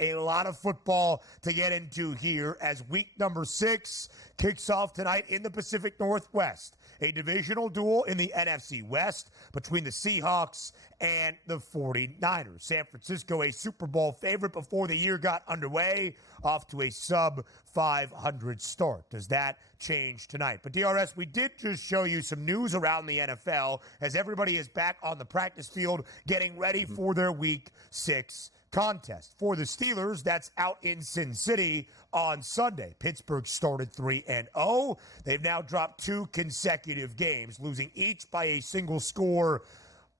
a lot of football to get into here as week number 6 kicks off tonight in the Pacific Northwest. A divisional duel in the NFC West between the Seahawks and the 49ers. San Francisco, a Super Bowl favorite before the year got underway, off to a sub-500 start. Does that change tonight? But DRS, we did just show you some news around the NFL as everybody is back on the practice field getting ready for their Week 6 contest. For the Steelers, that's out in Sin City on Sunday. Pittsburgh started 3-0. They've now dropped 2 consecutive games, losing each by a single score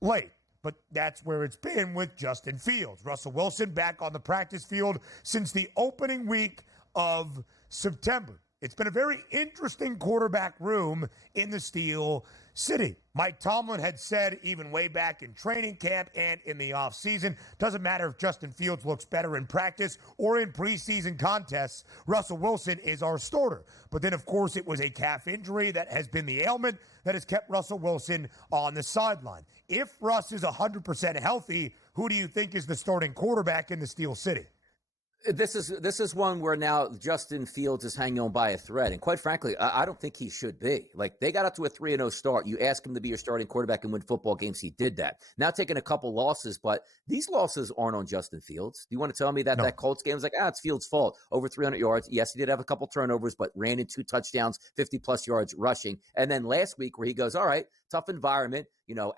late. But that's where it's been with Justin Fields. Russell Wilson back on the practice field since the opening week of September. It's been a very interesting quarterback room in the Steel City. Mike Tomlin had said even way back in training camp and in the offseason, doesn't matter if Justin Fields looks better in practice or in preseason contests, Russell Wilson is our starter. But then, of course, it was a calf injury that has been the ailment that has kept Russell Wilson on the sideline. If Russ is 100% healthy, who do you think is the starting quarterback in the Steel City? This is one where now Justin Fields is hanging on by a thread. And quite frankly, I don't think he should be. Like, they got up to a 3-0 start. You ask him to be your starting quarterback and win football games. He did that. Now taking a couple losses, but these losses aren't on Justin Fields. Do you want to tell me that that Colts game was like, it's Fields' fault? Over 300 yards. Yes, he did have a couple turnovers, but ran in 2 touchdowns, 50-plus yards rushing. And then last week where he goes, all right, tough environment,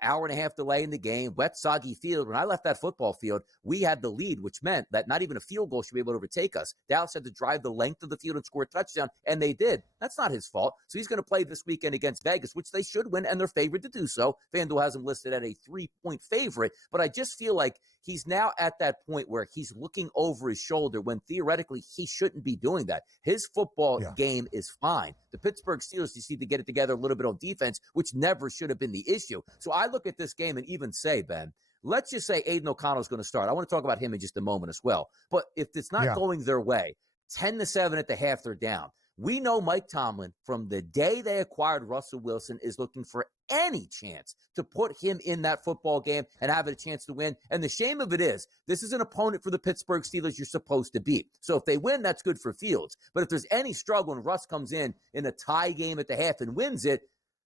hour and a half delay in the game, wet, soggy field. When I left that football field, we had the lead, which meant that not even a field goal should be able to overtake us. Dallas had to drive the length of the field and score a touchdown, and they did. That's not his fault. So he's going to play this weekend against Vegas, which they should win, and they're favored to do so. FanDuel has him listed at a 3-point favorite, but I just feel like he's now at that point where he's looking over his shoulder when theoretically he shouldn't be doing that. His football game is fine. The Pittsburgh Steelers just need to get it together a little bit on defense, which never should have been the issue. So I look at this game and even say, Ben, let's just say Aiden O'Connell is going to start. I want to talk about him in just a moment as well. But if it's not going their way, 10-7 at the half, they're down. We know Mike Tomlin, from the day they acquired Russell Wilson, is looking for any chance to put him in that football game and have a chance to win. And the shame of it is, this is an opponent for the Pittsburgh Steelers you're supposed to beat. So if they win, that's good for Fields. But if there's any struggle and Russ comes in a tie game at the half and wins it,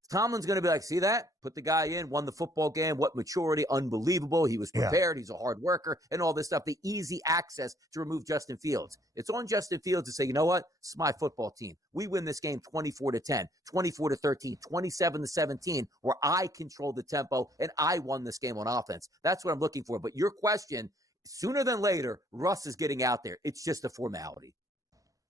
Tomlin's going to be like, see that? Put the guy in, won the football game. What maturity. Unbelievable. He was prepared. He's a hard worker and all this stuff. The easy access to remove Justin Fields. It's on Justin Fields to say, you know what? It's my football team. We win this game 24-10, 24-13, 27-17, where I control the tempo and I won this game on offense. That's what I'm looking for. But your question, sooner than later, Russ is getting out there. It's just a formality.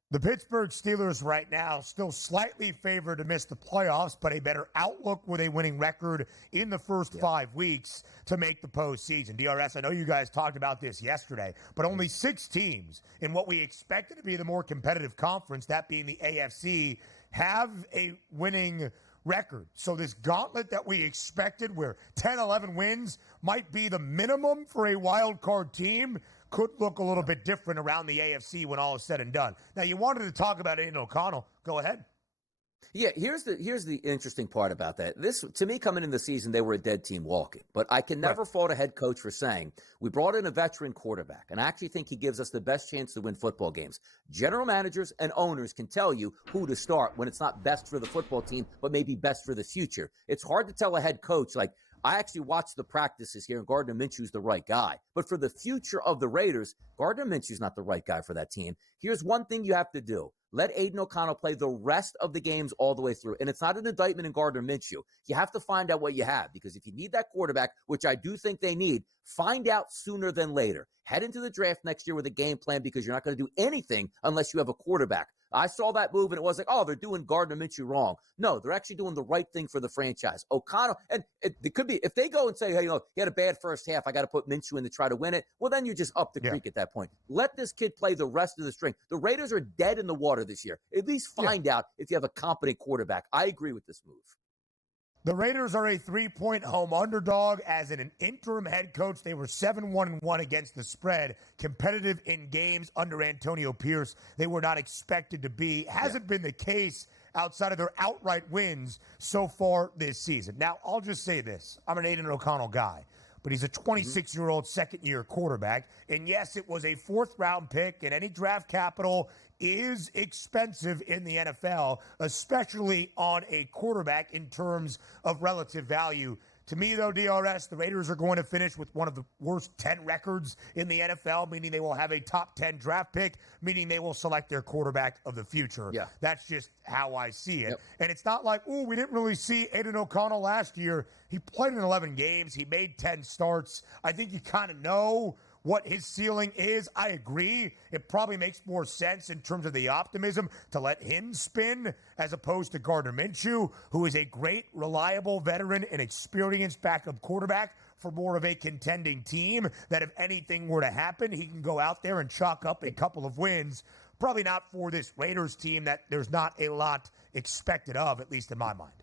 The Pittsburgh Steelers right now still slightly favored to miss the playoffs, but a better outlook with a winning record in the first 5 weeks to make the postseason. DRS, I know you guys talked about this yesterday, but only 6 teams in what we expected to be the more competitive conference, that being the AFC, have a winning record. So this gauntlet that we expected where 10, 11 wins might be the minimum for a wild card team could look a little bit different around the AFC when all is said and done. Now, you wanted to talk about Aiden O'Connell. Go ahead. Yeah, here's the interesting part about that. This, to me, coming in the season, they were a dead team walking. But I can never fault a head coach for saying, we brought in a veteran quarterback, and I actually think he gives us the best chance to win football games. General managers and owners can tell you who to start when it's not best for the football team, but maybe best for the future. It's hard to tell a head coach, like, I actually watched the practices here, and Gardner Minshew's the right guy. But for the future of the Raiders, Gardner Minshew's not the right guy for that team. Here's one thing you have to do. Let Aiden O'Connell play the rest of the games all the way through. And it's not an indictment in Gardner Minshew. You have to find out what you have, because if you need that quarterback, which I do think they need, find out sooner than later. Head into the draft next year with a game plan, because you're not going to do anything unless you have a quarterback. I saw that move, and it was like, oh, they're doing Gardner Minshew wrong. No, they're actually doing the right thing for the franchise. O'Connell, and it could be, if they go and say, hey, he had a bad first half, I got to put Minshew in to try to win it, well, then you're just up the creek at that point. Let this kid play the rest of the string. The Raiders are dead in the water this year. At least find out if you have a competent quarterback. I agree with this move. The Raiders are a 3-point home underdog. As an interim head coach, they were 7-1-1 against the spread. Competitive in games under Antonio Pierce. They were not expected to be. Hasn't been the case outside of their outright wins so far this season. Now, I'll just say this. I'm an Aiden O'Connell guy. but he's a 26-year-old second-year quarterback. And yes, it was a fourth-round pick, and any draft capital is expensive in the NFL, especially on a quarterback in terms of relative value. To me, though, DRS, the Raiders are going to finish with one of the worst 10 records in the NFL, meaning they will have a top 10 draft pick, meaning they will select their quarterback of the future. Yeah. That's just how I see it. Yep. And it's not like, we didn't really see Aiden O'Connell last year. He played in 11 games. He made 10 starts. I think you kind of know what his ceiling is. I agree. It probably makes more sense in terms of the optimism to let him spin as opposed to Gardner Minshew, who is a great, reliable veteran and experienced backup quarterback for more of a contending team that if anything were to happen, he can go out there and chalk up a couple of wins. Probably not for this Raiders team that there's not a lot expected of, at least in my mind.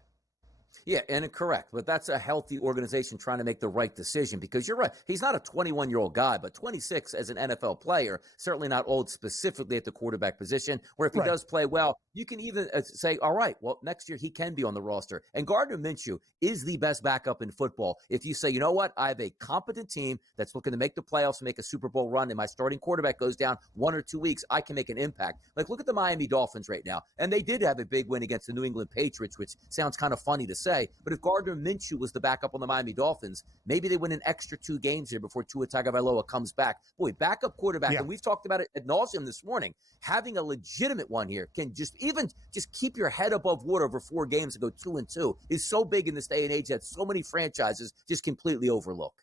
Yeah, and correct. But that's a healthy organization trying to make the right decision because you're right. He's not a 21-year-old guy, but 26 as an NFL player, certainly not old specifically at the quarterback position, where if he does play well, you can even say, all right, well, next year he can be on the roster. And Gardner Minshew is the best backup in football. If you say, you know what, I have a competent team that's looking to make the playoffs and make a Super Bowl run, and my starting quarterback goes down 1 or 2 weeks, I can make an impact. Like, look at the Miami Dolphins right now. And they did have a big win against the New England Patriots, which sounds kind of funny to say. But if Gardner Minshew was the backup on the Miami Dolphins, maybe they win an extra 2 games here before Tua Tagovailoa comes back. Boy, backup quarterback, and we've talked about it ad nauseum this morning, having a legitimate one here can just keep your head above water over 4 games and go 2-2 is so big in this day and age that so many franchises just completely overlook.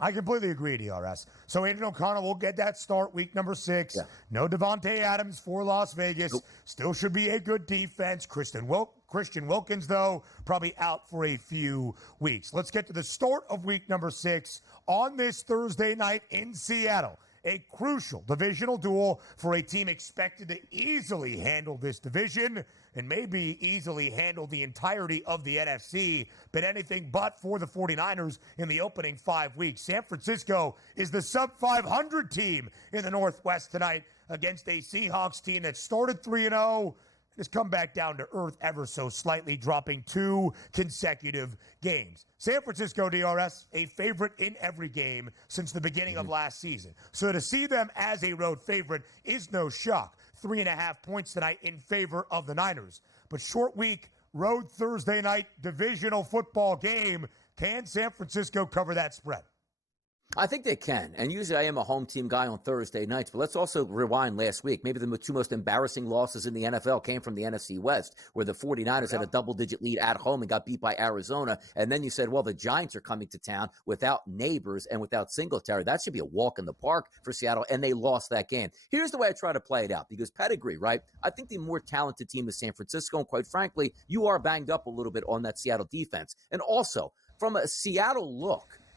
I completely agree, DRS. So Aiden O'Connell will get that start week number 6. Yeah. No Devontae Adams for Las Vegas. Nope. Still should be a good defense. Christian Wilkins, though, probably out for a few weeks. Let's get to the start of week number 6 on this Thursday night in Seattle. A crucial divisional duel for a team expected to easily handle this division and maybe easily handle the entirety of the NFC, but anything but for the 49ers in the opening 5 weeks. San Francisco is the sub-500 team in the Northwest tonight against a Seahawks team that started 3-0 has come back down to earth ever so slightly, dropping 2 consecutive games. San Francisco, DRS, a favorite in every game since the beginning of last season. So to see them as a road favorite is no shock. 3.5 points tonight in favor of the Niners. But short week, road Thursday night divisional football game. Can San Francisco cover that spread? I think they can. And usually I am a home team guy on Thursday nights, but let's also rewind last week. Maybe the 2 most embarrassing losses in the NFL came from the NFC West, where the 49ers had a double-digit lead at home and got beat by Arizona. And then you said, well, the Giants are coming to town without Neighbors and without Singletary. That should be a walk in the park for Seattle, and they lost that game. Here's the way I try to play it out, because pedigree, right? I think the more talented team is San Francisco, and quite frankly, you are banged up a little bit on that Seattle defense. And also, from a Seattle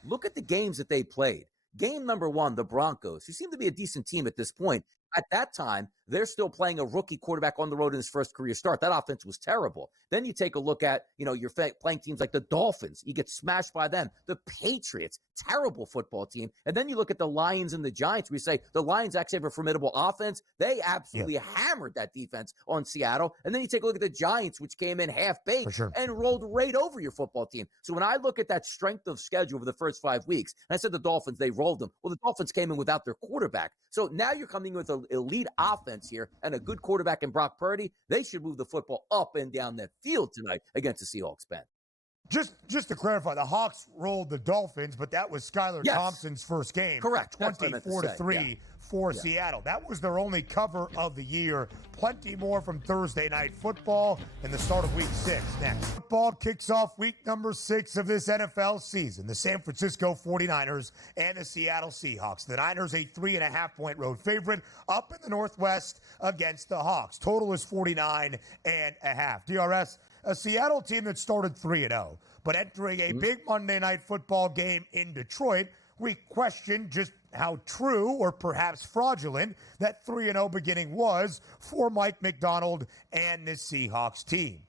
look at the games that they played. Game number 1, the Broncos, who seem to be a decent team at this point. At that time, they're still playing a rookie quarterback on the road in his first career start. That offense was terrible. Then you take a look at, you're playing teams like the Dolphins. You get smashed by them. The Patriots, terrible football team. And then you look at the Lions and the Giants. We say the Lions actually have a formidable offense. They absolutely hammered that defense on Seattle. And then you take a look at the Giants, which came in half-baked and rolled right over your football team. So when I look at that strength of schedule over the first 5 weeks, and I said the Dolphins, they rolled them. Well, the Dolphins came in without their quarterback. So now you're coming with an elite offense here and a good quarterback in Brock Purdy. They should move the football up and down that field tonight against the Seahawks, Ben. Just to clarify, the Hawks rolled the Dolphins, but that was Skylar Thompson's first game. Correct. 24-3 for Seattle. That was their only cover of the year. Plenty more from Thursday night football and the start of week 6 next. Football kicks off week number 6 of this NFL season. The San Francisco 49ers and the Seattle Seahawks. The Niners a 3.5-point road favorite up in the Northwest against the Hawks. Total is 49.5. DRS, a Seattle team that started 3-0, but entering a big Monday Night Football game in Detroit, we question just how true or perhaps fraudulent that 3-0 beginning was for Mike Macdonald and the Seahawks team.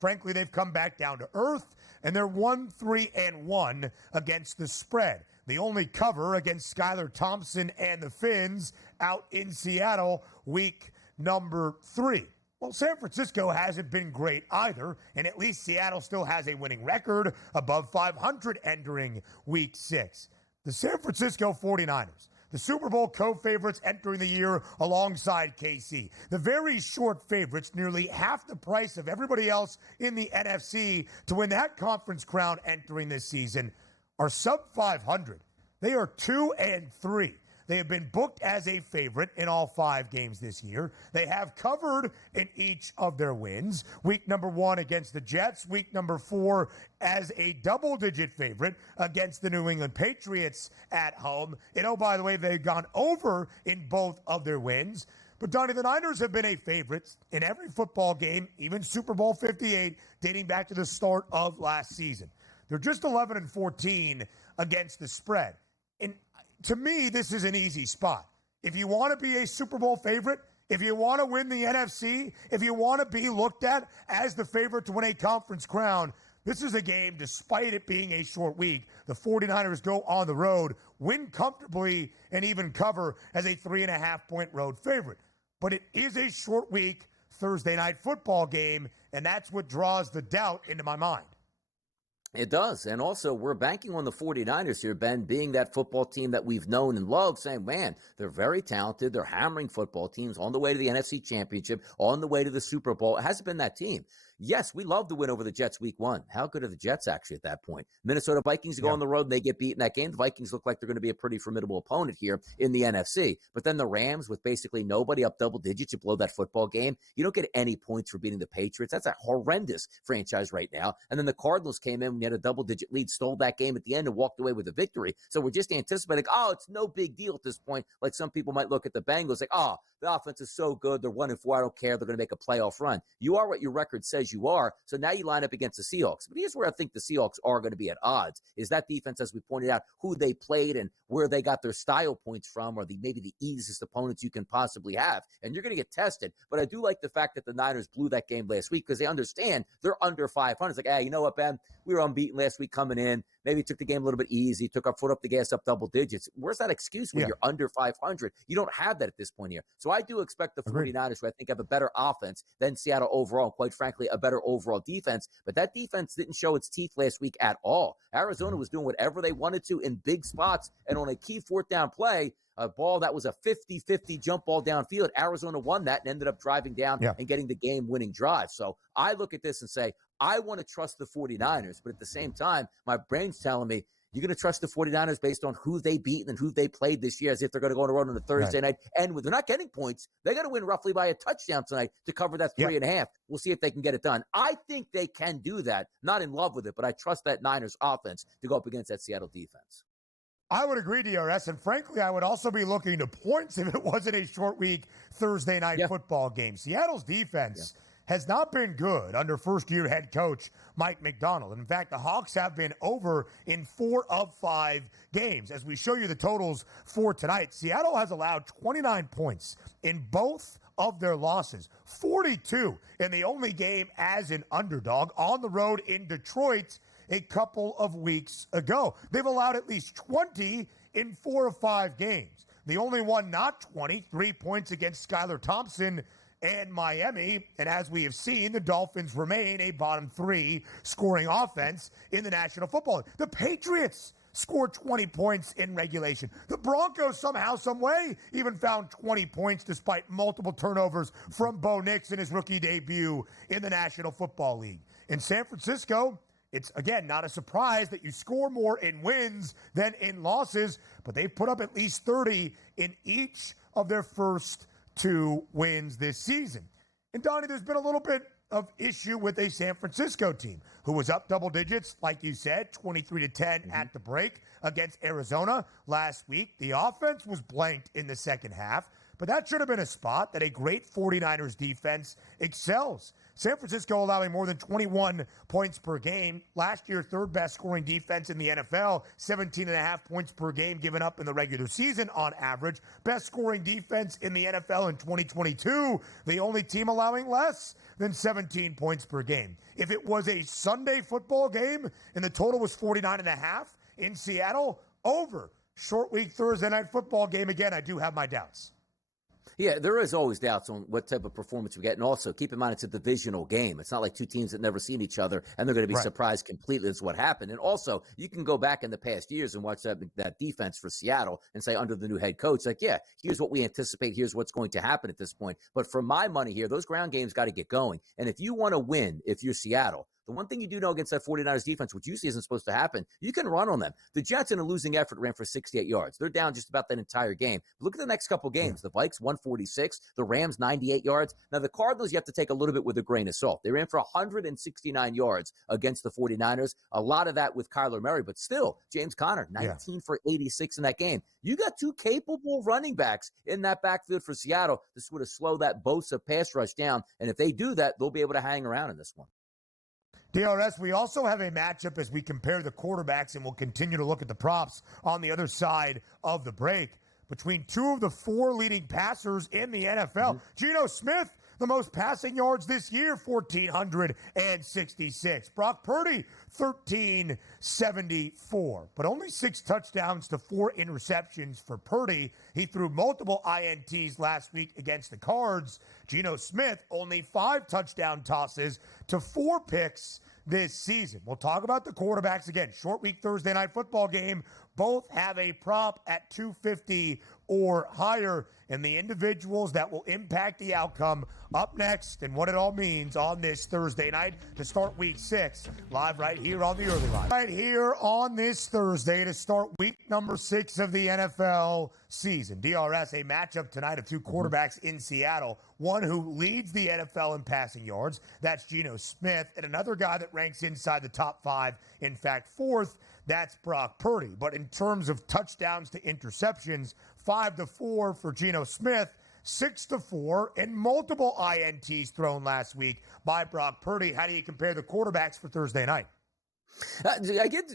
Frankly, they've come back down to earth, and they're 1-3-1 against the spread. The only cover against Skylar Thompson and the Finns out in Seattle week number 3. Well, San Francisco hasn't been great either, and at least Seattle still has a winning record, above 500 entering Week 6. The San Francisco 49ers, the Super Bowl co-favorites entering the year alongside KC. The very short favorites, nearly half the price of everybody else in the NFC to win that conference crown entering this season, are sub 500. They are 2-3. They have been booked as a favorite in all 5 games this year. They have covered in each of their wins. Week number 1 against the Jets. Week number 4 as a double-digit favorite against the New England Patriots at home. And oh, by the way, they've gone over in both of their wins. But, Donnie, the Niners have been a favorite in every football game, even Super Bowl 58, dating back to the start of last season. They're just 11-14 against the spread. And to me, this is an easy spot. If you want to be a Super Bowl favorite, if you want to win the NFC, if you want to be looked at as the favorite to win a conference crown, this is a game, despite it being a short week, the 49ers go on the road, win comfortably, and even cover as a 3.5-point road favorite. But it is a short week Thursday night football game, and that's what draws the doubt into my mind. It does. And also, we're banking on the 49ers here, Ben, being that football team that we've known and loved, saying, man, they're very talented. They're hammering football teams on the way to the NFC Championship, on the way to the Super Bowl. It hasn't been that team. Yes, we love the win over the Jets week 1. How good are the Jets actually at that point? Minnesota Vikings go on the road and they get beat in that game. The Vikings look like they're going to be a pretty formidable opponent here in the NFC. But then the Rams, with basically nobody up double digits, you blow that football game. You don't get any points for beating the Patriots. That's a horrendous franchise right now. And then the Cardinals came in when you had a double-digit lead, stole that game at the end and walked away with a victory. So we're just anticipating, it's no big deal at this point. Like some people might look at the Bengals like, the offense is so good. They're 1-4. I don't care. They're going to make a playoff run. You are what your record says you are. So now you line up against the Seahawks. But here's where I think the Seahawks are going to be at odds, is that defense, as we pointed out, who they played and where they got their style points from, or maybe the easiest opponents you can possibly have. And you're going to get tested. But I do like the fact that the Niners blew that game last week because they understand they're under 500. It's like, hey, you know what, Ben? We were unbeaten last week coming in. Maybe took the game a little bit easy, took our foot up the gas, up double digits. Where's that excuse when you're under 500? You don't have that at this point here. So I do expect the 49ers, who I think have a better offense than Seattle overall, and quite frankly, a better overall defense. But that defense didn't show its teeth last week at all. Arizona was doing whatever they wanted to in big spots, and on a key 4th down play, a ball that was a 50-50 jump ball downfield, Arizona won that and ended up driving down and getting the game-winning drive. So I look at this and say, I want to trust the 49ers, but at the same time, my brain's telling me, you're going to trust the 49ers based on who they beat and who they played this year, as if they're going to go on the road on a Thursday night. And when they're not getting points, they're going to win roughly by a touchdown tonight to cover that 3.5. We'll see if they can get it done. I think they can do that. Not in love with it, but I trust that Niners offense to go up against that Seattle defense. I would agree, DRS, and frankly, I would also be looking to points if it wasn't a short week Thursday night football game. Seattle's defense has not been good under first-year head coach Mike Macdonald. In fact, the Hawks have been over in 4 of 5 games. As we show you the totals for tonight, Seattle has allowed 29 points in both of their losses, 42 in the only game as an underdog on the road in Detroit a couple of weeks ago. They've allowed at least 20 in 4 of 5 games. The only one not 20, 3 points against Skylar Thompson and Miami. And as we have seen, the Dolphins remain a bottom 3 scoring offense in the National Football League. The Patriots scored 20 points in regulation. The Broncos somehow, some way, even found 20 points despite multiple turnovers from Bo Nix in his rookie debut in the National Football League. In San Francisco, it's, again, not a surprise that you score more in wins than in losses, but they've put up at least 30 in each of their first 2 wins this season. And, Donnie, there's been a little bit of issue with a San Francisco team who was up double digits, like you said, 23-10 at the break against Arizona last week. The offense was blanked in the second half, but that should have been a spot that a great 49ers defense excels. San Francisco allowing more than 21 points per game. Last year, 3rd best scoring defense in the NFL, 17.5 points per game given up in the regular season on average. Best scoring defense in the NFL in 2022. The only team allowing less than 17 points per game. If it was a Sunday football game and the total was 49.5 in Seattle, over. Short week Thursday night football game, again, I do have my doubts. Yeah, there is always doubts on what type of performance we get. And also, keep in mind, it's a divisional game. It's not like two teams that never seen each other, and they're going to be surprised completely as what happened. And also, you can go back in the past years and watch that defense for Seattle and say, under the new head coach, like, yeah, here's what we anticipate. Here's what's going to happen at this point. But for my money here, those ground games got to get going. And if you want to win, if you're Seattle, the one thing you do know against that 49ers defense, which usually isn't supposed to happen, you can run on them. The Jets in a losing effort ran for 68 yards. They're down just about that entire game. Look at the next couple games. The Vikes, 146. The Rams, 98 yards. Now, the Cardinals, you have to take a little bit with a grain of salt. They ran for 169 yards against the 49ers. A lot of that with Kyler Murray, but still, James Conner, 19 for 86 in that game. You got two capable running backs in that backfield for Seattle to sort of slow that Bosa pass rush down. And if they do that, they'll be able to hang around in this one. DRS, we also have a matchup as we compare the quarterbacks, and we'll continue to look at the props on the other side of the break between two of the four leading passers in the NFL. Gino Smith, the most passing yards this year, 1,466. Brock Purdy, 1,374. But only 6 touchdowns to 4 interceptions for Purdy. He threw multiple INTs last week against the Cards. Gino Smith, only 5 touchdown tosses to 4 picks this season. We'll talk about the quarterbacks again. Short week Thursday night football game. Both have a prop at 250 or higher, and the individuals that will impact the outcome up next and what it all means on this Thursday night to start week 6, live right here on the early line. Right here on this Thursday to start week number 6 of the NFL season. DRS, a matchup tonight of two quarterbacks in Seattle. One who leads the NFL in passing yards, that's Gino Smith, and another guy that ranks inside the top 5, in fact, 4th, that's Brock Purdy. But in terms of touchdowns to interceptions, 5-4 for Gino Smith, 6-4, and multiple INTs thrown last week by Brock Purdy. How do you compare the quarterbacks for Thursday night? I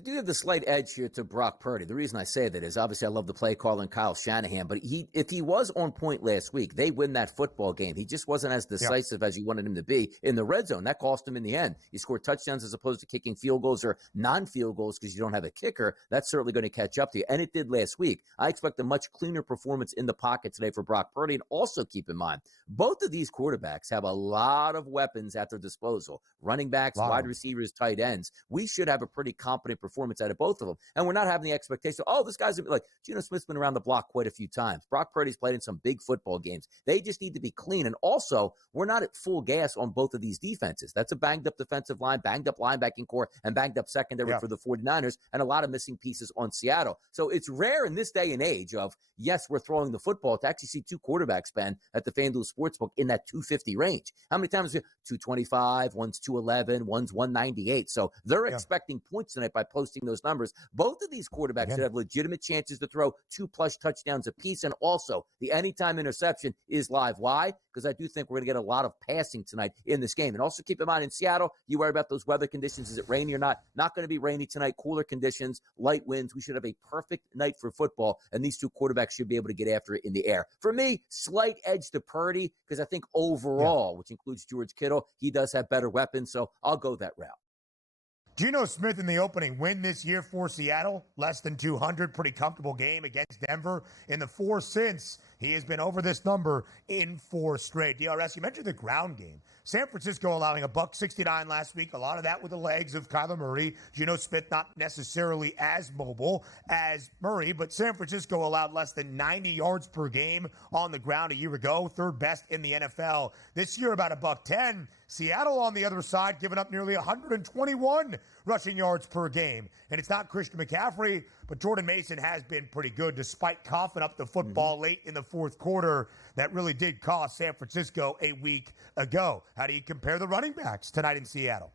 do have the slight edge here to Brock Purdy. The reason I say that is obviously I love the play caller and Kyle Shanahan, but if he was on point last week, they win that football game. He just wasn't as decisive as you wanted him to be in the red zone. That cost him in the end. He scored touchdowns as opposed to kicking field goals or non-field goals because you don't have a kicker. That's certainly going to catch up to you, and it did last week. I expect a much cleaner performance in the pocket today for Brock Purdy, and also keep in mind, both of these quarterbacks have a lot of weapons at their disposal. Running backs, wide receivers, tight ends. We should have a pretty competent performance out of both of them. And we're not having the expectation, this guy's like, Gino Smith's been around the block quite a few times. Brock Purdy's played in some big football games. They just need to be clean. And also, we're not at full gas on both of these defenses. That's a banged up defensive line, banged up linebacking core, and banged up secondary for the 49ers, and a lot of missing pieces on Seattle. So it's rare in this day and age of, yes, we're throwing the football, to actually see two quarterbacks, Ben, at the FanDuel Sportsbook in that 250 range. How many times? 225, one's 211, one's 198. So they're expecting points tonight by posting those numbers. Both of these quarterbacks should have legitimate chances to throw 2+ touchdowns apiece. And also, the anytime interception is live. Why? Because I do think we're going to get a lot of passing tonight in this game. And also keep in mind, in Seattle, you worry about those weather conditions. Is it rainy or not? Not going to be rainy tonight. Cooler conditions, light winds. We should have a perfect night for football. And these two quarterbacks should be able to get after it in the air. For me, slight edge to Purdy, because I think overall, which includes George Kittle, he does have better weapons. So I'll go that route. Gino Smith in the opening win this year for Seattle, less than 200, pretty comfortable game against Denver. In the 4 since, he has been over this number in 4 straight. DRS, you mentioned the ground game. San Francisco allowing $169 last week. A lot of that with the legs of Kyler Murray. Gino Smith not necessarily as mobile as Murray, but San Francisco allowed less than 90 yards per game on the ground a year ago, 3rd best in the NFL. This year, about $110. Seattle on the other side, giving up nearly 121 rushing yards per game. And it's not Christian McCaffrey, but Jordan Mason has been pretty good despite coughing up the football late in the 4th quarter. That really did cost San Francisco a week ago. How do you compare the running backs tonight in Seattle?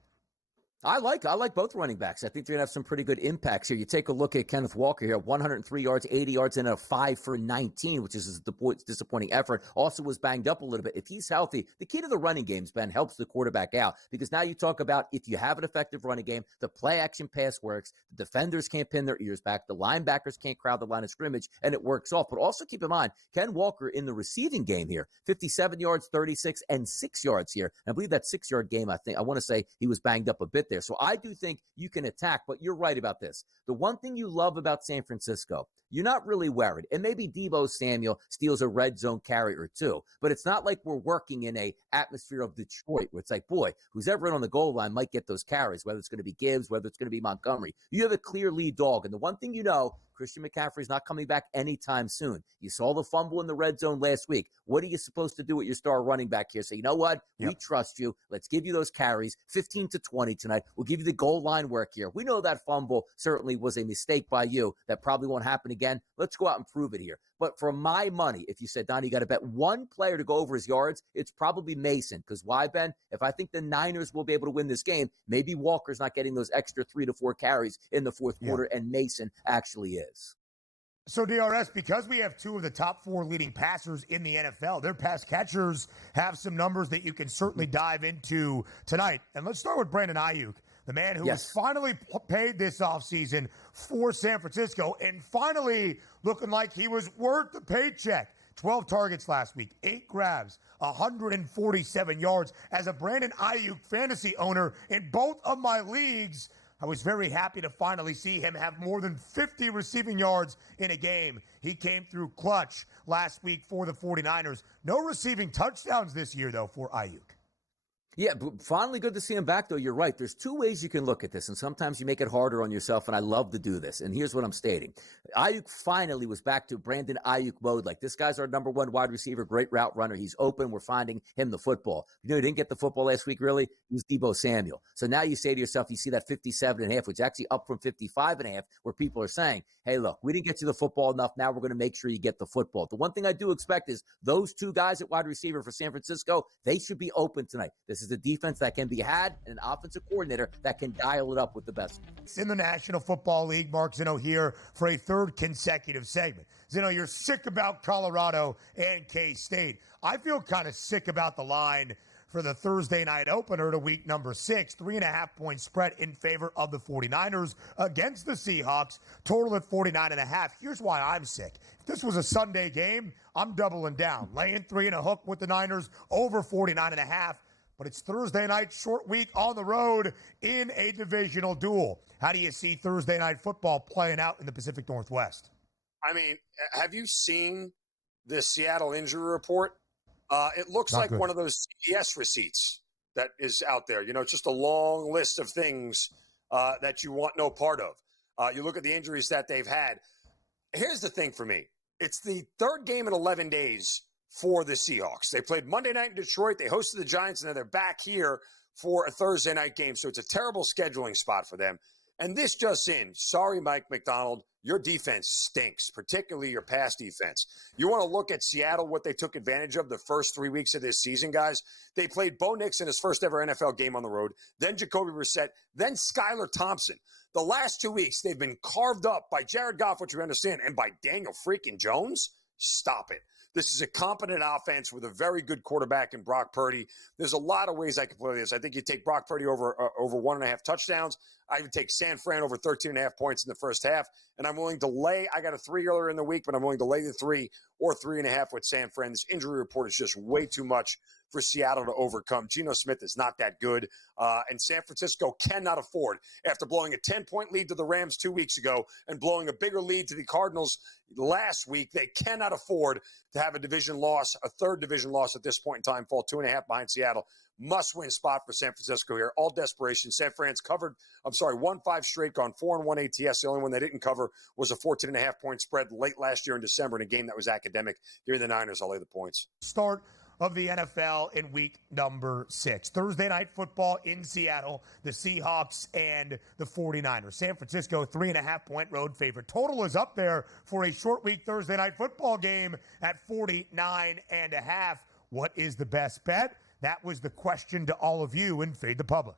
I like both running backs. I think they're going to have some pretty good impacts here. You take a look at Kenneth Walker here, 103 yards, 80 yards, and a 5 for 19, which is a disappointing effort. Also was banged up a little bit. If he's healthy, the key to the running games, Ben, helps the quarterback out, because now you talk about if you have an effective running game, the play action pass works, the defenders can't pin their ears back, the linebackers can't crowd the line of scrimmage, and it works off. But also keep in mind, Ken Walker in the receiving game here, 57 yards, 36, and 6 yards here. And I believe that 6-yard game, I want to say he was banged up a bit there. So I do think you can attack, but you're right about this. The one thing you love about San Francisco, you're not really worried. And maybe Deebo Samuel steals a red zone carry or two, but it's not like we're working in a atmosphere of Detroit where it's like, boy, who's ever in on the goal line might get those carries, whether it's going to be Gibbs, whether it's going to be Montgomery. You have a clear lead dog. And the one thing you know, Christian McCaffrey's not coming back anytime soon. You saw the fumble in the red zone last week. What are you supposed to do with your star running back here? Say, you know what? Yep. We trust you. Let's give you those carries, 15 to 20 tonight. We'll give you the goal line work here. We know that fumble certainly was a mistake by you. That probably won't happen again. Let's go out and prove it here. But for my money, if you said, Donnie, you got to bet one player to go over his yards, it's probably Mason. Because why, Ben? If I think the Niners will be able to win this game, maybe Walker's not getting those extra 3 to 4 carries in the fourth quarter, and Mason actually is. So, DRS, because we have 2 of the top 4 leading passers in the NFL, their pass catchers have some numbers that you can certainly dive into tonight. And let's start with Brandon Ayuk, the man who was finally paid this offseason for San Francisco and finally looking like he was worth the paycheck. 12 targets last week, 8 grabs, 147 yards. As a Brandon Ayuk fantasy owner in both of my leagues, I was very happy to finally see him have more than 50 receiving yards in a game. He came through clutch last week for the 49ers. No receiving touchdowns this year, though, for Ayuk. Yeah, finally good to see him back, though. You're right. There's 2 ways you can look at this, and sometimes you make it harder on yourself, and I love to do this. And here's what I'm stating. Ayuk finally was back to Brandon Ayuk mode. Like, this guy's our number 1 wide receiver, great route runner. He's open. We're finding him the football. You know, he didn't get the football last week, really. It was Deebo Samuel. So now you say to yourself, you see that 57.5, which is actually up from 55.5, where people are saying, hey, look, we didn't get you the football enough. Now we're going to make sure you get the football. The one thing I do expect is those 2 guys at wide receiver for San Francisco, they should be open tonight. This is a defense that can be had and an offensive coordinator that can dial it up with the best. In the National Football League, Mark Zino here for a 3rd consecutive segment. Zino, you're sick about Colorado and K-State. I feel kind of sick about the line for the Thursday night opener to week number 6. 3.5-point spread in favor of the 49ers against the Seahawks. Total at 49.5. Here's why I'm sick. If this was a Sunday game, I'm doubling down. Laying 3 and a hook with the Niners over 49.5. But it's Thursday night, short week on the road in a divisional duel. How do you see Thursday night football playing out in the Pacific Northwest? I mean, have you seen the Seattle injury report? It looks like one of those CVS receipts that is out there. You know, it's just a long list of things that you want no part of. You look at the injuries that they've had. Here's the thing for me. It's the 3rd game in 11 days for the Seahawks. They played Monday night in Detroit. They hosted the Giants, and then they're back here for a Thursday night game. So it's a terrible scheduling spot for them. And this just in. Sorry, Mike McDonald. Your defense stinks, particularly your pass defense. You want to look at Seattle, what they took advantage of the first 3 weeks of this season, guys. They played Bo Nix in his first ever NFL game on the road, then Jacoby Brissett, then Skylar Thompson. The last 2 weeks, they've been carved up by Jared Goff, which we understand, and by Daniel freaking Jones. Stop it. This is a competent offense with a very good quarterback in Brock Purdy. There's a lot of ways I can play this. I think you take Brock Purdy over 1.5 touchdowns. I would take San Fran over 13.5 points in the first half. And I'm willing to lay, I got a 3 earlier in the week, but I'm willing to lay the 3 or 3.5 with San Fran. This injury report is just way too much for Seattle to overcome. Gino Smith is not that good. And San Francisco cannot afford, after blowing a 10-point lead to the Rams 2 weeks ago and blowing a bigger lead to the Cardinals last week, they cannot afford to have a division loss, a 3rd division loss at this point in time, fall 2.5 behind Seattle. Must-win spot for San Francisco here. All desperation. San Fran's covered, won 5 straight, gone 4-1 ATS. The only one they didn't cover was a 14.5-point spread late last year in December in a game that was academic. Give me the Niners. I'll lay the points. Start of the NFL in week number 6. Thursday night football in Seattle, the Seahawks and the 49ers. San Francisco, 3.5-point road favorite. Total is up there for a short week Thursday night football game at 49.5. What is the best bet? That was the question to all of you in Fade the Public.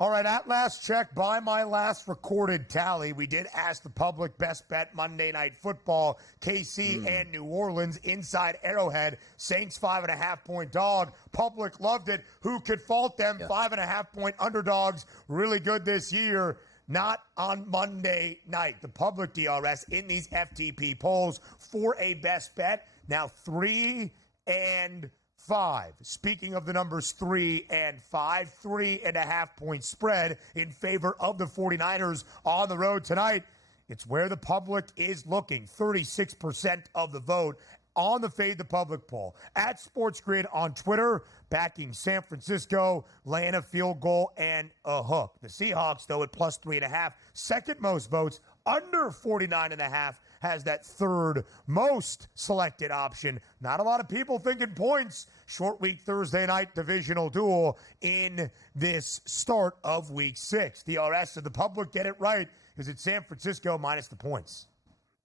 All right, at last check, by my last recorded tally, we did ask the public best bet Monday Night Football, KC and New Orleans inside Arrowhead. Saints 5.5-point dog. Public loved it. Who could fault them? 5.5-point underdogs. Really good this year. Not on Monday night. The public DRS in these FTP polls for a best bet. now 3 and 5. Speaking of the numbers 3 and 5, 3.5-point spread in favor of the 49ers on the road tonight. It's where the public is looking. 36% of the vote on the Fade the Public poll. At SportsGrid on Twitter, backing San Francisco, laying a field goal and a hook. The Seahawks, though, at plus 3.5, second most votes. Under 49.5 has that third most selected option. Not a lot of people thinking points. Short week Thursday night divisional duel in this start of week 6. The rest of the public get it right. Is it San Francisco minus the points?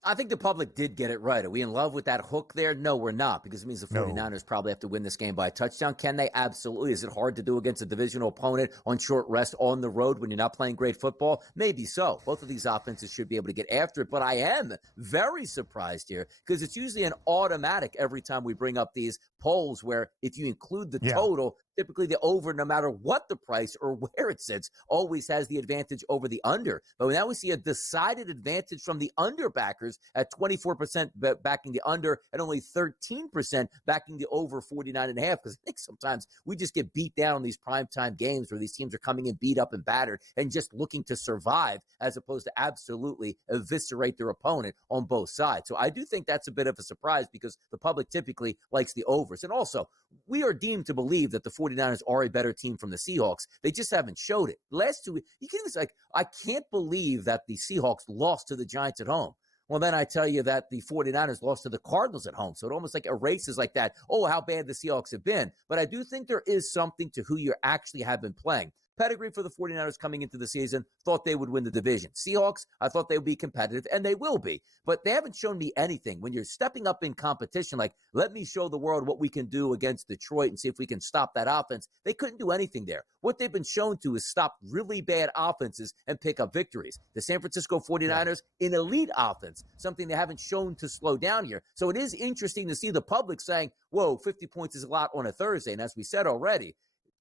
I think the public did get it right. Are we in love with that hook there? No, we're not, because it means the 49ers probably have to win this game by a touchdown. Can they? Absolutely. Is it hard to do against a divisional opponent on short rest on the road when you're not playing great football? Maybe so. Both of these offenses should be able to get after it, but I am very surprised here because it's usually an automatic every time we bring up these polls where if you include the total, typically the over, no matter what the price or where it sits, always has the advantage over the under. But now we see a decided advantage from the underbackers at 24% backing the under and only 13% backing the over 49.5. Because I think sometimes we just get beat down on these primetime games where these teams are coming in beat up and battered and just looking to survive as opposed to absolutely eviscerate their opponent on both sides. So I do think that's a bit of a surprise because the public typically likes the overs. And also, we are deemed to believe that the 49ers are a better team from the Seahawks. They just haven't showed it. Last 2 weeks, you can even I can't believe that the Seahawks lost to the Giants at home. Well, then I tell you that the 49ers lost to the Cardinals at home. So it almost like erases like that, oh, how bad the Seahawks have been. But I do think there is something to who you actually have been playing. Pedigree for the 49ers coming into the season, thought they would win the division. Seahawks, I thought they would be competitive, and they will be. But they haven't shown me anything. When you're stepping up in competition, like, let me show the world what we can do against Detroit and see if we can stop that offense, they couldn't do anything there. What they've been shown to is stop really bad offenses and pick up victories. The San Francisco 49ers, an elite offense, something they haven't shown to slow down here. So it is interesting to see the public saying, whoa, 50 points is a lot on a Thursday. And as we said already,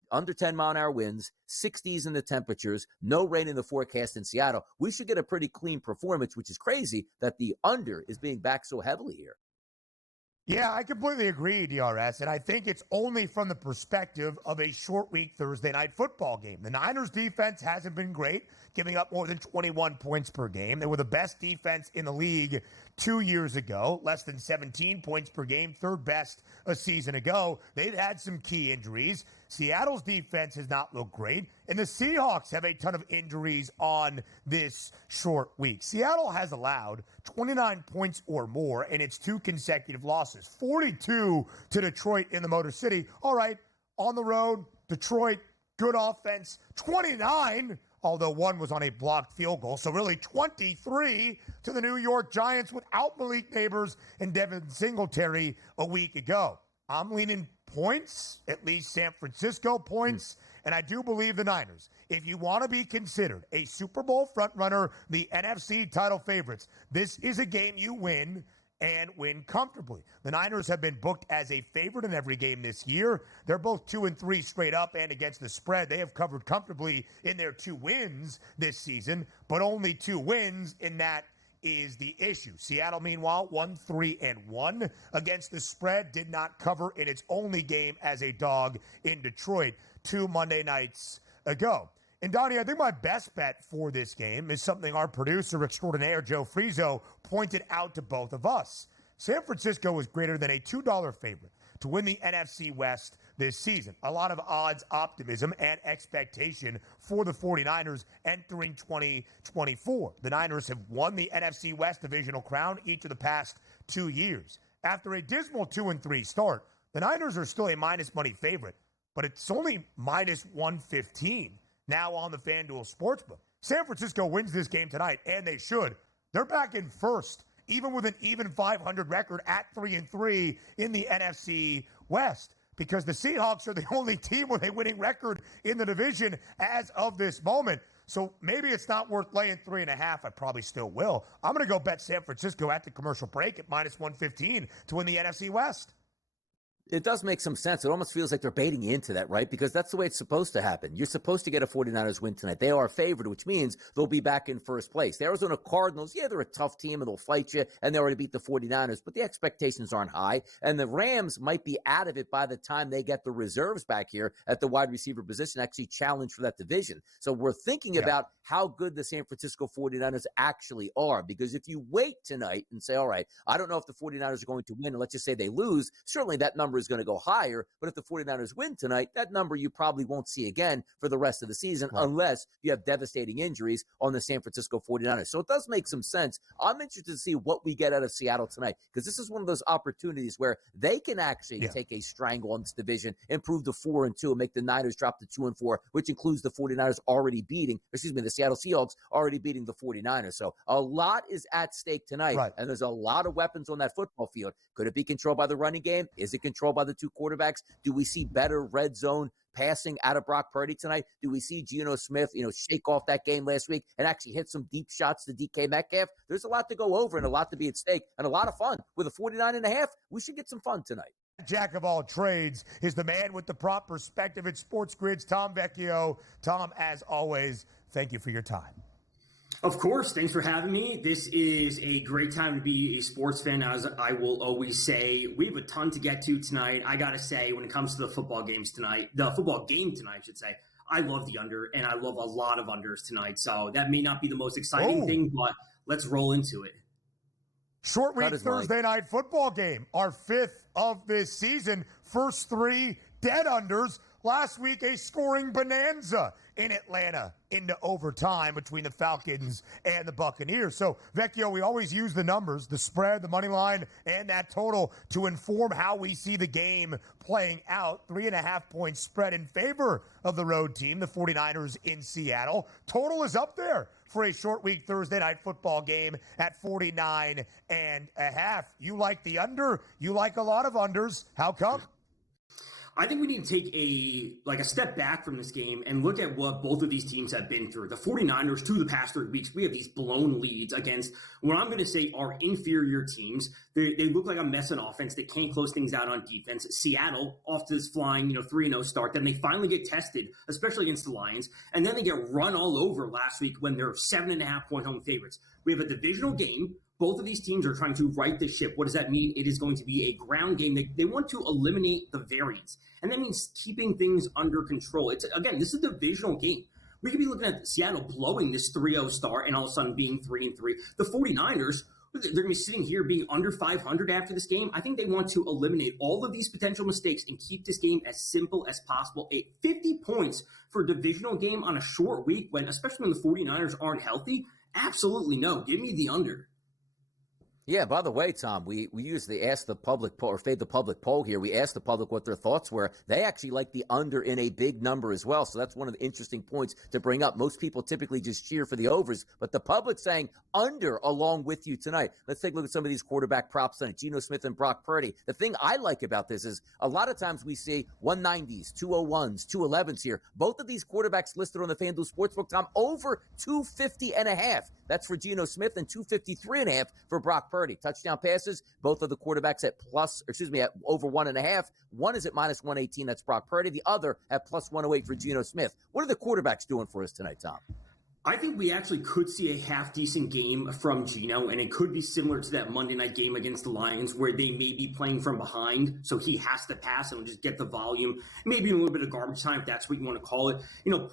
under 10-mile-an-hour winds, 60s in the temperatures, no rain in the forecast in Seattle. We should get a pretty clean performance, which is crazy that the under is being backed so heavily here. Yeah, I completely agree, DRS, and I think it's only from the perspective of a short week Thursday night football game. The Niners defense hasn't been great, giving up more than 21 points per game. They were the best defense in the league 2 years ago, less than 17 points per game, third best a season ago. They've had some key injuries. Seattle's defense has not looked great, and the Seahawks have a ton of injuries on this short week. Seattle has allowed 29 points or more in its 2 consecutive losses, 42 to Detroit in the Motor City. All right, on the road, Detroit, good offense, 29, although one was on a blocked field goal. So really 23 to the New York Giants without Malik Neighbors and Devin Singletary a week ago. I'm leaning points, at least San Francisco points, and I do believe the Niners. If you want to be considered a Super Bowl frontrunner, the NFC title favorites, this is a game you win and win comfortably. The Niners have been booked as a favorite in every game this year. They're both 2-3 straight up and against the spread. They have covered comfortably in their 2 wins this season, but only 2 wins in that is the issue. Seattle, meanwhile, 1-3-1 against the spread, did not cover in its only game as a dog in Detroit 2 Monday nights ago. And Donnie, I think my best bet for this game is something our producer extraordinaire, Joe Frizo, pointed out to both of us. San Francisco is greater than a $2 favorite to win the NFC West this season. A lot of odds, optimism, and expectation for the 49ers entering 2024. The Niners have won the NFC West divisional crown each of the past 2 years. After a dismal 2-3 start, the Niners are still a minus money favorite, but it's only minus 115 now on the FanDuel Sportsbook. San Francisco wins this game tonight, and they should. They're back in first, even with an even 500 record at 3-3 in the NFC West, because the Seahawks are the only team with a winning record in the division as of this moment. So maybe it's not worth laying 3.5. I probably still will. I'm going to go bet San Francisco at the commercial break at minus 115 to win the NFC West. It does make some sense. It almost feels like they're baiting you into that, right? Because that's the way it's supposed to happen. You're supposed to get a 49ers win tonight. They are favored, which means they'll be back in first place. The Arizona Cardinals, yeah, they're a tough team and they'll fight you, and they already beat the 49ers, but the expectations aren't high. And the Rams might be out of it by the time they get the reserves back here at the wide receiver position, actually challenge for that division. So we're thinking about how good the San Francisco 49ers actually are. Because if you wait tonight and say, all right, I don't know if the 49ers are going to win, and let's just say they lose, certainly that number is going to go higher. But if the 49ers win tonight, that number you probably won't see again for the rest of the season, unless you have devastating injuries on the San Francisco 49ers. So it does make some sense. I'm interested to see what we get out of Seattle tonight, because this is one of those opportunities where they can actually take a strangle on this division, improve to 4-2, and make the Niners drop to 2-4, which includes the 49ers the Seattle Seahawks already beating the 49ers. So a lot is at stake tonight, and there's a lot of weapons on that football field. Could it be controlled by the running game? Is it controlled by the two quarterbacks? Do we see better red zone passing out of Brock Purdy tonight? Do we see Gino Smith, shake off that game last week and actually hit some deep shots to DK Metcalf? There's a lot to go over and a lot to be at stake and a lot of fun. With a 49.5, we should get some fun tonight. Jack of all trades is the man with the prop perspective at Sports Grid's Tom Vecchio. Tom, as always, thank you for your time. Of course. Thanks for having me. This is a great time to be a sports fan, as I will always say. We have a ton to get to tonight. I got to say, when it comes to the football game tonight, I should say, I love the under, and I love a lot of unders tonight. So that may not be the most exciting thing, but let's roll into it. Short week Thursday night football game, our fifth of this season. First three dead unders. Last week, a scoring bonanza in Atlanta into overtime between the Falcons and the Buccaneers. So, Vecchio, we always use the numbers, the spread, the money line, and that total to inform how we see the game playing out. 3.5-point spread in favor of the road team, the 49ers in Seattle. Total is up there for a short week Thursday night football game at 49.5. You like the under? You like a lot of unders. How come? I think we need to take a step back from this game and look at what both of these teams have been through. The 49ers, the past 3 weeks, we have these blown leads against what I'm going to say are inferior teams. They look like a mess on offense. They can't close things out on defense. Seattle, off to this flying 3-0 start. Then they finally get tested, especially against the Lions. And then they get run all over last week when they're 7.5-point home favorites. We have a divisional game. Both of these teams are trying to right the ship. What does that mean? It is going to be a ground game. They want to eliminate the variance. And that means keeping things under control. This is a divisional game. We could be looking at Seattle blowing this 3-0 start and all of a sudden being 3-3. The 49ers, they're going to be sitting here being under 500 after this game. I think they want to eliminate all of these potential mistakes and keep this game as simple as possible. 50 points for a divisional game on a short week, especially when the 49ers aren't healthy? Absolutely no. Give me the under. Yeah, by the way, Tom, we usually ask the public poll, or fade the public poll here. We asked the public what their thoughts were. They actually like the under in a big number as well. So that's one of the interesting points to bring up. Most people typically just cheer for the overs, but the public's saying under along with you tonight. Let's take a look at some of these quarterback props tonight. Gino Smith and Brock Purdy. The thing I like about this is a lot of times we see 190s, 201s, 211s here. Both of these quarterbacks listed on the FanDuel Sportsbook, Tom, over 250.5. That's for Gino Smith, and 253.5 for Brock Purdy. Touchdown passes, both of the quarterbacks at over 1.5. One is at minus 118. That's Brock Purdy. The other at plus 108 for Gino Smith. What are the quarterbacks doing for us tonight, Tom? I think we actually could see a half-decent game from Gino, and it could be similar to that Monday night game against the Lions where they may be playing from behind, so he has to pass and just get the volume, maybe a little bit of garbage time if that's what you want to call it.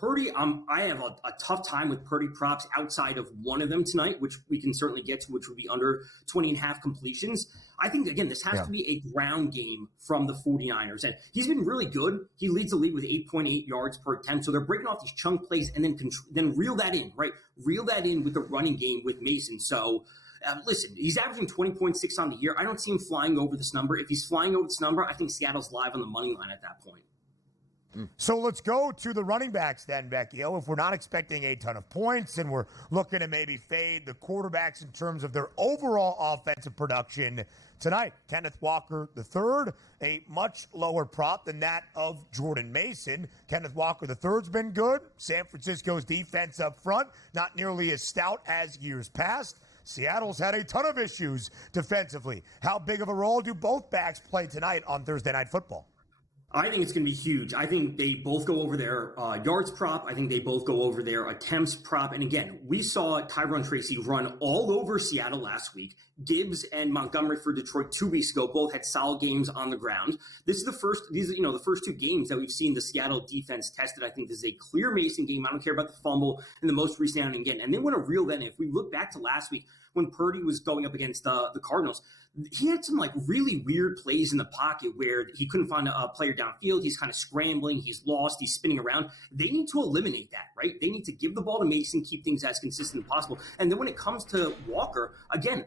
Purdy, I have a tough time with Purdy props outside of one of them tonight, which we can certainly get to, which would be under 20.5 completions. I think, again, this has to be a ground game from the 49ers. And he's been really good. He leads the league with 8.8 yards per attempt. So they're breaking off these chunk plays and then reel that in, right? Reel that in with the running game with Mason. So, listen, he's averaging 20.6 on the year. I don't see him flying over this number. If he's flying over this number, I think Seattle's live on the money line at that point. So let's go to the running backs then, Vecchio. If we're not expecting a ton of points and we're looking to maybe fade the quarterbacks in terms of their overall offensive production tonight, Kenneth Walker III, a much lower prop than that of Jordan Mason. Kenneth Walker III's been good. San Francisco's defense up front, not nearly as stout as years past. Seattle's had a ton of issues defensively. How big of a role do both backs play tonight on Thursday Night Football? I think it's going to be huge. I think they both go over their yards prop. I think they both go over their attempts prop. And again, we saw Tyrone Tracy run all over Seattle last week. Gibbs and Montgomery for Detroit 2 weeks ago both had solid games on the ground. This is the first. These are the first 2 games that we've seen the Seattle defense tested. I think this is a clear Mason game. I don't care about the fumble in the most recent outing again. And they want to reel that in. If we look back to last week when Purdy was going up against the Cardinals, he had some really weird plays in the pocket where he couldn't find a player downfield. He's kind of scrambling. He's lost. He's spinning around. They need to eliminate that, right? They need to give the ball to Mason, keep things as consistent as possible. And then when it comes to Walker, again,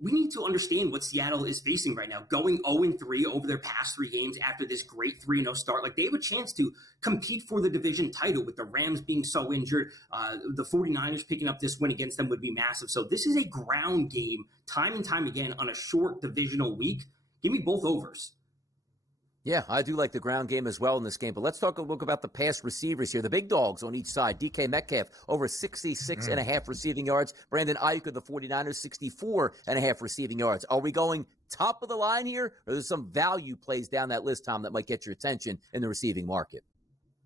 we need to understand what Seattle is facing right now. Going 0-3 over their past 3 games after this great 3-0 start. They have a chance to compete for the division title with the Rams being so injured. The 49ers picking up this win against them would be massive. So this is a ground game time and time again on a short divisional week. Give me both overs. Yeah, I do like the ground game as well in this game. But let's look about the pass receivers here. The big dogs on each side. DK Metcalf, over 66.5 receiving yards. Brandon Ayuk of the 49ers, 64.5 receiving yards. Are we going top of the line here? Or there's some value plays down that list, Tom, that might get your attention in the receiving market?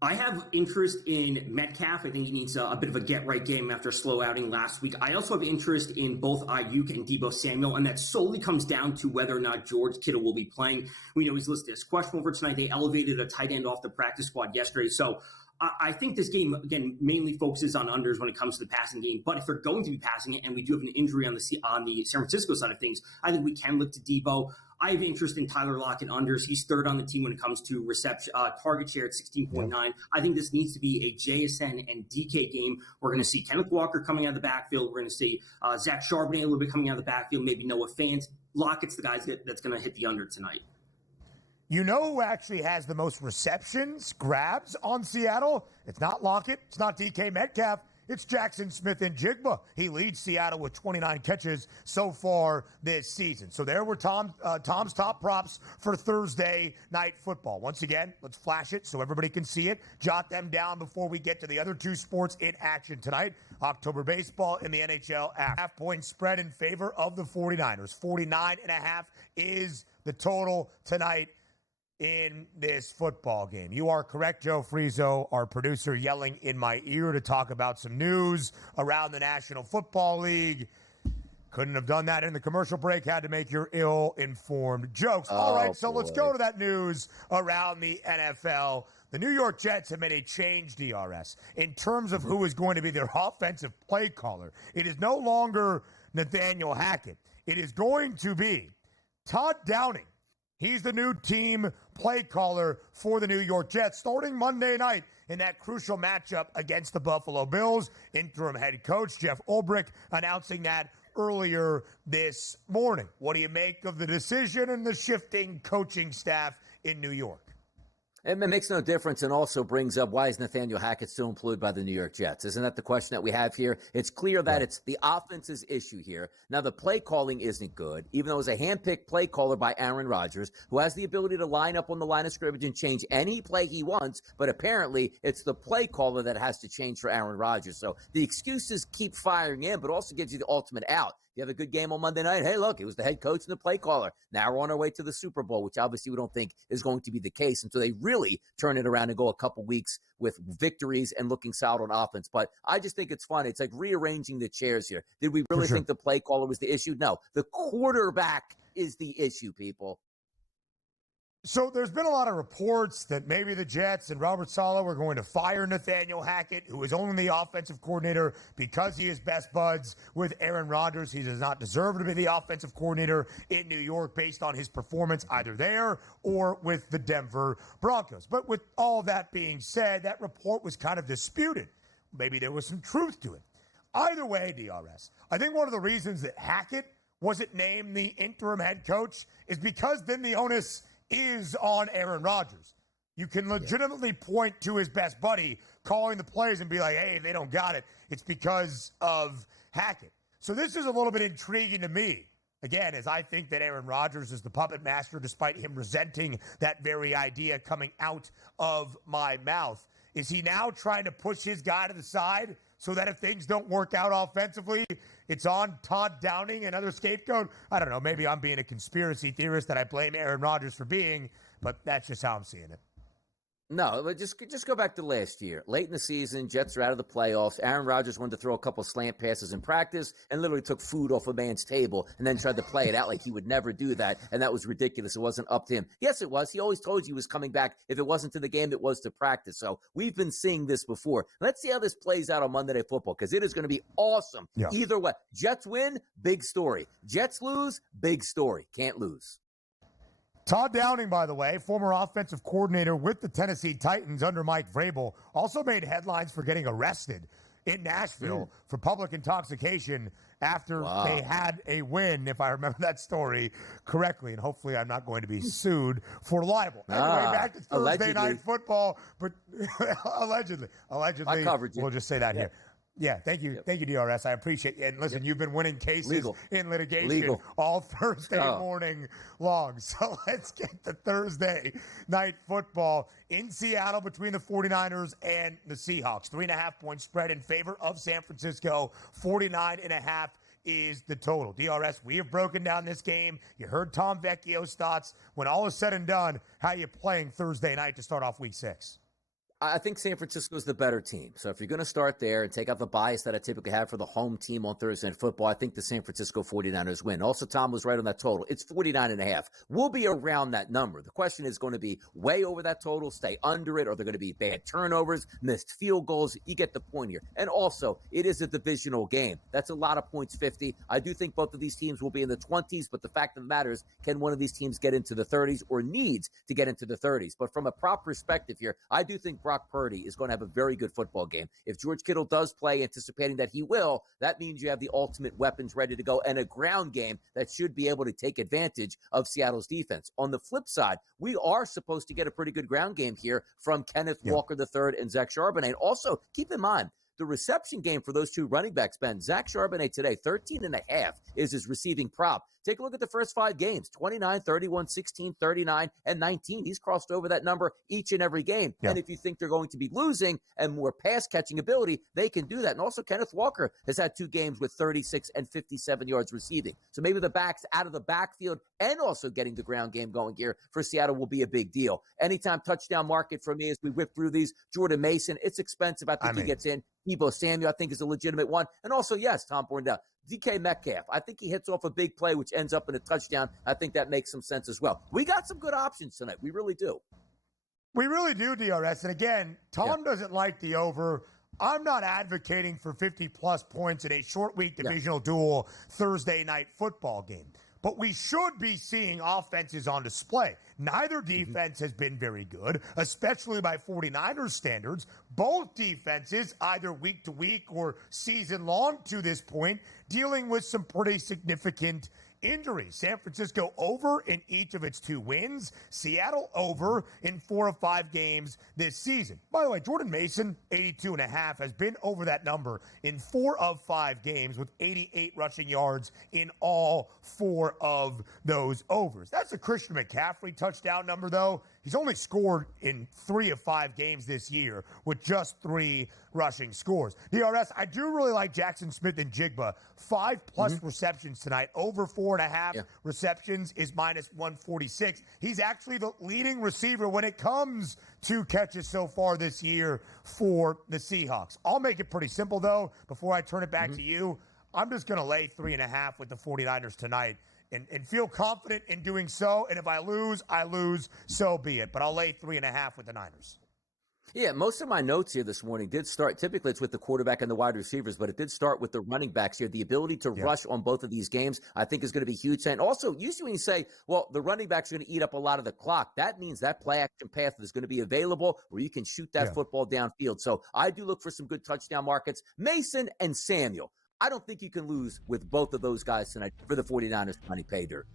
I have interest in Metcalf. I think he needs a bit of a get-right game after a slow outing last week. I also have interest in both Ayuk and Deebo Samuel, and that solely comes down to whether or not George Kittle will be playing. We know he's listed as questionable for tonight. They elevated a tight end off the practice squad yesterday. So I think this game, again, mainly focuses on unders when it comes to the passing game. But if they're going to be passing it, and we do have an injury on the San Francisco side of things, I think we can look to Deebo. I have interest in Tyler Lockett unders. He's third on the team when it comes to reception target share at 16.9. I think this needs to be a JSN and DK game. We're going to see Kenneth Walker coming out of the backfield. We're going to see Zach Charbonnet a little bit coming out of the backfield, maybe Noah Fant. Lockett's the guy that's going to hit the under tonight. You know who actually has the most receptions, grabs on Seattle? It's not Lockett. It's not DK Metcalf. It's Jackson Smith-Njigba. He leads Seattle with 29 catches so far this season. So there were Tom's top props for Thursday Night Football. Once again, let's flash it so everybody can see it. Jot them down before we get to the other 2 sports in action tonight. October baseball and the NHL app. Half-point spread in favor of the 49ers. 49.5 is the total tonight in this football game. You are correct, Joe Frizo, our producer, yelling in my ear to talk about some news around the National Football League. Couldn't have done that in the commercial break. Had to make your ill-informed jokes. All right, so let's go to that news around the NFL. The New York Jets have made a change, DRS, in terms of who is going to be their offensive play caller. It is no longer Nathaniel Hackett. It is going to be Todd Downing. He's the new team play caller for the New York Jets starting Monday night in that crucial matchup against the Buffalo Bills. Interim head coach Jeff Ulbrich announcing that earlier this morning. What do you make of the decision and the shifting coaching staff in New York? It makes no difference, and also brings up, why is Nathaniel Hackett still employed by the New York Jets? Isn't that the question that we have here? It's clear that it's the offense's issue here. Now, the play calling isn't good, even though it was a handpicked play caller by Aaron Rodgers, who has the ability to line up on the line of scrimmage and change any play he wants, but apparently it's the play caller that has to change for Aaron Rodgers. So the excuses keep firing in, but also gives you the ultimate out. You have a good game on Monday night. Hey, look, it was the head coach and the play caller. Now we're on our way to the Super Bowl, which obviously we don't think is going to be the case until they really turn it around and go a couple weeks with victories and looking solid on offense. But I just think it's funny. It's like rearranging the chairs here. Did we really think the play caller was the issue? No, the quarterback is the issue, people. So there's been a lot of reports that maybe the Jets and Robert Saleh were going to fire Nathaniel Hackett, who is only the offensive coordinator because he is best buds with Aaron Rodgers. He does not deserve to be the offensive coordinator in New York based on his performance either there or with the Denver Broncos. But with all that being said, that report was kind of disputed. Maybe there was some truth to it. Either way, DRS, I think one of the reasons that Hackett wasn't named the interim head coach is because then the onus is on Aaron Rodgers. You can legitimately point to his best buddy calling the plays and be like, hey, they don't got it. It's because of Hackett. So this is a little bit intriguing to me. Again, as I think that Aaron Rodgers is the puppet master, despite him resenting that very idea coming out of my mouth. Is he now trying to push his guy to the side so that if things don't work out offensively, it's on Todd Downing, another scapegoat? I don't know. Maybe I'm being a conspiracy theorist that I blame Aaron Rodgers for being, but that's just how I'm seeing it. No, but just go back to last year. Late in the season, Jets are out of the playoffs. Aaron Rodgers wanted to throw a couple slant passes in practice and literally took food off a man's table and then tried to play it out like he would never do that, and that was ridiculous. It wasn't up to him. Yes, it was. He always told you he was coming back. If it wasn't to the game, it was to practice. So we've been seeing this before. Let's see how this plays out on Monday Night Football, because it is going to be awesome. Yeah. Either way. Jets win, big story. Jets lose, big story. Can't lose. Todd Downing, by the way, former offensive coordinator with the Tennessee Titans under Mike Vrabel, also made headlines for getting arrested in Nashville for public intoxication after they had a win, if I remember that story correctly. And hopefully I'm not going to be sued for libel. Anyway, back to Thursday Night Football, but allegedly, I covered you. We'll just say that here. Yeah, thank you. Thank you, DRS. I appreciate it. And listen, you've been winning cases in litigation all Thursday morning long. So let's get to Thursday Night Football in Seattle between the 49ers and the Seahawks. 3.5-point spread in favor of San Francisco. 49.5 is the total. DRS, we have broken down this game. You heard Tom Vecchio's thoughts. When all is said and done, how are you playing Thursday night to start off week 6? I think San Francisco is the better team. So if you're going to start there and take out the bias that I typically have for the home team on Thursday Night Football, I think the San Francisco 49ers win. Also, Tom was right on that total. It's 49.5. We'll be around that number. The question is going to be way over that total, stay under it, or they're going to be bad turnovers, missed field goals. You get the point here. And also, it is a divisional game. That's a lot of points, 50. I do think both of these teams will be in the 20s, but the fact of the matter is, can one of these teams get into the 30s or needs to get into the 30s? But from a prop perspective here, I do think Brock Purdy is going to have a very good football game. If George Kittle does play, anticipating that he will, that means you have the ultimate weapons ready to go and a ground game that should be able to take advantage of Seattle's defense. On the flip side, we are supposed to get a pretty good ground game here from Kenneth Walker III and Zach Charbonnet. Also, keep in mind, the reception game for those two running backs, Ben, Zach Charbonnet today, 13.5 is his receiving prop. Take a look at the first 5 games, 29, 31, 16, 39, and 19. He's crossed over that number each and every game. Yeah. And if you think they're going to be losing and more pass-catching ability, they can do that. And also, Kenneth Walker has had 2 games with 36 and 57 yards receiving. So maybe the backs out of the backfield and also getting the ground game going here for Seattle will be a big deal. Anytime touchdown market for me as we whip through these. Jordan Mason, it's expensive. I think he gets in. Debo Samuel, I think, is a legitimate one. And also, yes, Tom Borndell, DK Metcalf. I think he hits off a big play, which ends up in a touchdown. I think that makes some sense as well. We got some good options tonight. We really do. We really do, DRS. And again, Tom doesn't like the over. I'm not advocating for 50-plus points in a short week divisional duel Thursday night football game. But we should be seeing offenses on display. Neither defense has been very good, especially by 49ers standards. Both defenses, either week to week or season long to this point, dealing with some pretty significant injuries. San Francisco over in each of its 2 wins. Seattle over in 4 of 5 games this season. By the way, Jordan Mason, 82.5, has been over that number in 4 of 5 games with 88 rushing yards in all 4 of those overs. That's a Christian McCaffrey touchdown number, though. He's only scored in 3 of 5 games this year with just 3 rushing scores. DRS, I do really like Jackson Smith and Jigba. 5+ receptions tonight. Over 4.5 receptions is minus 146. He's actually the leading receiver when it comes to catches so far this year for the Seahawks. I'll make it pretty simple, though, before I turn it back to you. I'm just going to lay 3.5 with the 49ers tonight. And feel confident in doing so. And if I lose, so be it. But I'll lay 3.5 with the Niners. Yeah, most of my notes here this morning did start, typically it's with the quarterback and the wide receivers, but it did start with the running backs here. The ability to rush on both of these games, I think, is going to be huge. And also, usually when you say, well, the running backs are going to eat up a lot of the clock, that means that play action path is going to be available where you can shoot that football downfield. So I do look for some good touchdown markets. Mason and Samuel. I don't think you can lose with both of those guys tonight for the 49ers money pay dirt.